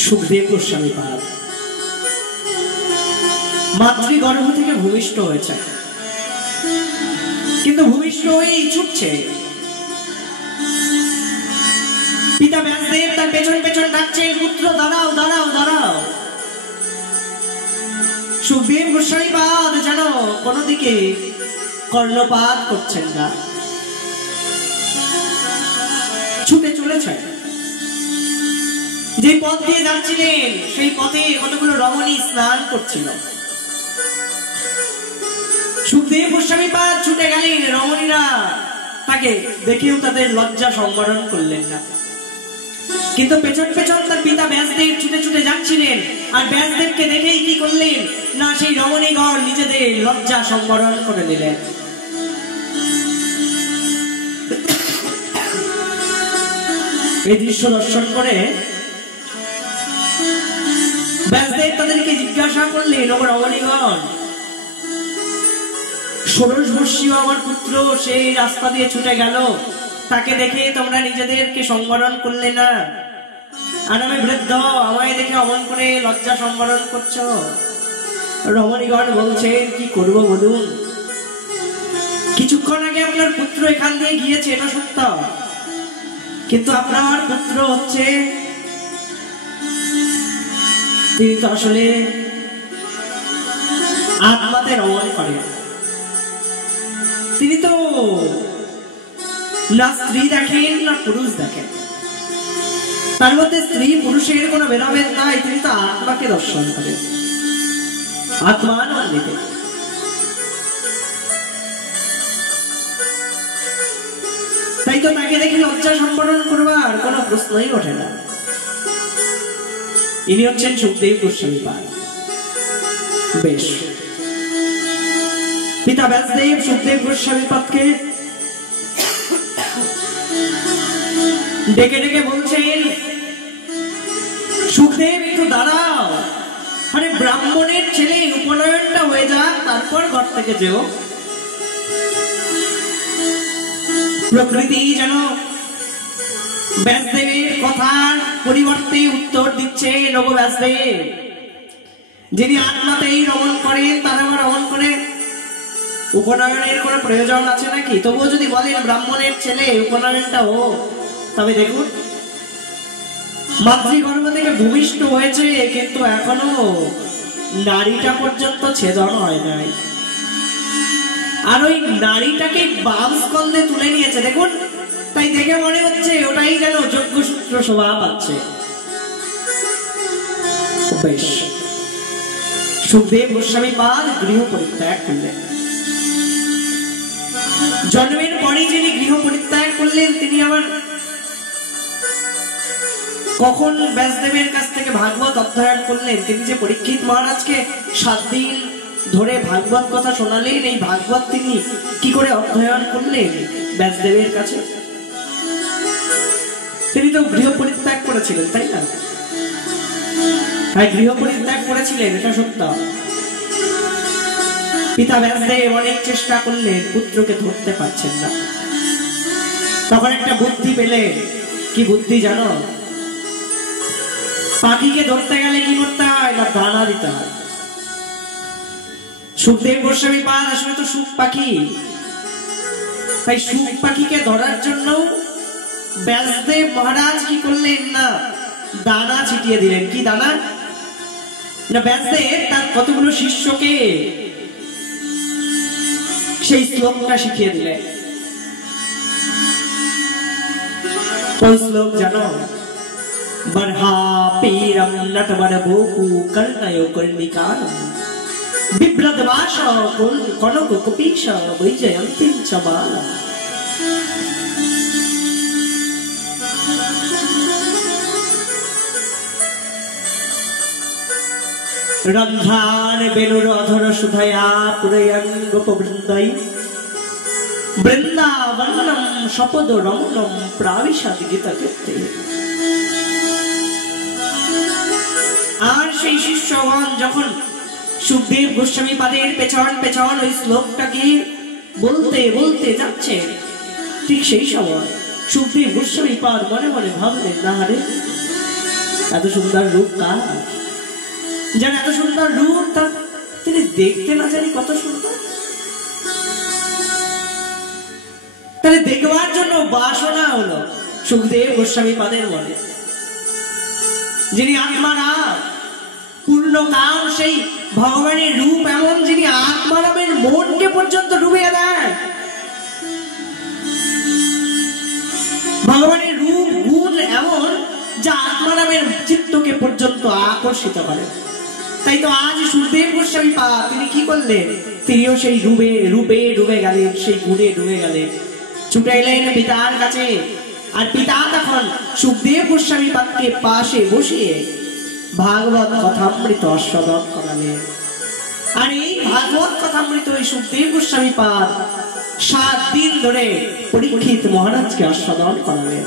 সুখদেব গোস্বামী পাদ মাতৃগর্ভ থেকে ভূমিষ্ঠ হয়েছে, কিন্তু ভূমিষ্ঠ হয়েই ছুটছে। পিতা ব্যাসদেব তার পেছন পেছন ডাকছে, পুত্র দাঁড়াও দাঁড়াও দাঁড়াও। সুখদেব গোস্বামী পাদ যেন কোনো দিকে কর্ণপাত করছেন না, ছুটে চলেছে। যে পথ দিয়ে যাচ্ছিলেন সেই পথে কতগুলো রমণী স্নান করছিল। সুখদেব গোস্বামী পাদ ছুটে গেলেন, রমণীরা তাকে দেখেও তাদের লজ্জা সংবরণ করলেন না। কিন্তু পেছন পেছন তার পিতা ব্যাসদেব ছুটে ছুটে যাচ্ছিলেন, আর ব্যাসদেবকে দেখেই কি করলেন না, সেই রমণীগণ নিজেদের লজ্জা সংবরণ করে দিলেন। এই দৃশ্য দর্শন করে ব্যাসদেব তাদেরকে জিজ্ঞাসা করলেন, ও রমণীগণ, ষোড়শবর্ষীয় আমার পুত্র সেই রাস্তা দিয়ে ছুটে গেল, তাকে দেখে তোমরা নিজেদেরকে সংবরণ করলে না, আর আমি বৃদ্ধ, আমায় দেখে অমন করে লজ্জা সংবরণ করছো। রমণীগণ বলছেন, কি করব বলুন, কিছুক্ষণ আগে আপনার পুত্র এখান দিয়ে গিয়েছে, এটা সত্য, কিন্তু আপনার পুত্র হচ্ছে, তিনি তো আসলে আত্মাতে রমণ করেন, তিনি তো না স্ত্রী দেখেন না পুরুষ দেখেন, তার মধ্যে স্ত্রী পুরুষের কোনো ভেদাভেদ নাই, তিনি তো আত্মাকে দর্শন করেন, আত্মানন্দিত। তাই তো তাকে দেখে লজ্জা সম্বরণ করবার কোনো প্রশ্নই ওঠে না। ইনি হচ্ছেন সুখদেব গোস্বামী পাদ। বেশ, পিতা ব্যাসদেব সুখদেব গোস্বামী পাদকে ডেকে ডেকে বলছেন, সুখদেব একটু দাঁড়াও, আরে ব্রাহ্মণের ছেলে উপনয়নটা হয়ে যাক, তারপর ঘর থেকে যেও। প্রকৃতি যেন ব্যাসদেবের কথার পরিবর্তে উত্তর দিচ্ছে, নব ব্যাসদেব, যিনি আত্মাতেই রমণ করেন তারা আবার রমণ করে উপনয়নের কোনো প্রয়োজন আছে নাকি? তবুও যদি বলেন ব্রাহ্মণের ছেলে উপনয়নটা হোক, তবে দেখুন মাতৃগর্ভ থেকে ভূমিষ্ঠ হয়েছে, কিন্তু এখনো নারীটা পর্যন্ত ছেদন হয় নাই, আর ওই নারীটাকে বাম স্কন্ধে তুলে নিয়েছে দেখুন। তাই দেখে মনে হচ্ছে ওটাই যেন যজ্ঞসূত্র শোভা পাচ্ছে। বেশ, সুখদেব গোস্বামী পাদ গৃহ পরিত্যাগ করলেন। জন্মের পরে যিনি গৃহ পরিত্যাগ করলেন, তিনি আবার কখন ব্যাসদেবের কাছ থেকে ভাগবত অধ্যয়ন করলেন? তিনি যে পরীক্ষিত মহারাজকে 7 দিন ধরে ভাগবত কথা শোনালেন, এই ভাগবত তিনি কি করে অধ্যয়ন করলেন ব্যাসদেবের কাছে? তিনি তো গৃহ পরিত্যাগ করেছিলেন, তাই না? হ্যাঁ, গৃহ পরিত্যাগ করেছিলেন, এটা সত্য। পিতা ব্যাসদেব অনেক চেষ্টা করলেন, পুত্রকে ধরতে পারছেন না। তখন একটা বুদ্ধি পেলেন। কি বুদ্ধি জানো? পাখিকে ধরতে গেলে কি করতে হয় না, দানা দিতে হয়। সুখদেব গোস্বামী পাদ আসলে তো সুখ পাখি, তাই সুখ পাখিকে ধরার জন্য ব্যাসদেব মহারাজ কি করলেন না, দানা ছিটিয়ে দিলেন। কি দানা না, ব্যাসদেব তার কতগুলো শিষ্যকে সেই শ্লোকটা শিখিয়ে দিলেন। কোন শ্লোক জানো? বরহা পীরম নটবর বপু কর্ণয় কর্ণিকার বিভ্রদবাস কনক কপীশ বৈজয়ন্তী চবালা। রন্ধ্রান বেনুর অধর সুধয়া পুরয়ন গোপবৃন্দাই বৃন্দাবনম সপদ রমণম প্রাবিশাদ গীতকীর্তি। আর সেই শিষ্যগণ যখন সুখদেব গোস্বামী পাদের পেছন পেছন ওই শ্লোকটাকে বলতে বলতে যাচ্ছে, ঠিক সেই সময় সুখদেব গোস্বামী পাদ মনে মনে ভাবলেন, না রে, এত সুন্দর রূপ কার? যার এত সুন্দর রূপ তা তিনি দেখতে না জানি কত সুন্দর, তাহলে দেখবার জন্য বাসনা হলো সুখদেব গোস্বামী পাদের মনে। যিনি আত্মারাম পূর্ণকাল, সেই ভগবানের রূপ এমন যিনি আত্মারামের মনকে পর্যন্ত ডুবিয়ে দেয়। ভগবানের রূপ গুণ এমন যা আত্মারামের চিত্তকে পর্যন্ত আকর্ষিত করে। তাই তো আজ সুখদেব গোস্বামী পাদ তিনি কি করলেন? তিনিও সেই রূপে ডুবে গেলেন, সেই গুণে ডুবে গেলেন, ছুটে এলেন পিতার কাছে। আর পিতা তখন সুখদেব গোস্বামী পাদকে পাশে বসিয়ে ভাগবত কথামৃত আস্বাদন করালেন। আর এই ভাগবত কথামৃত এই সুখদেব গোস্বামী পাদ 7 দিন ধরে পরীক্ষিত মহারাজকে আস্বাদন করালেন।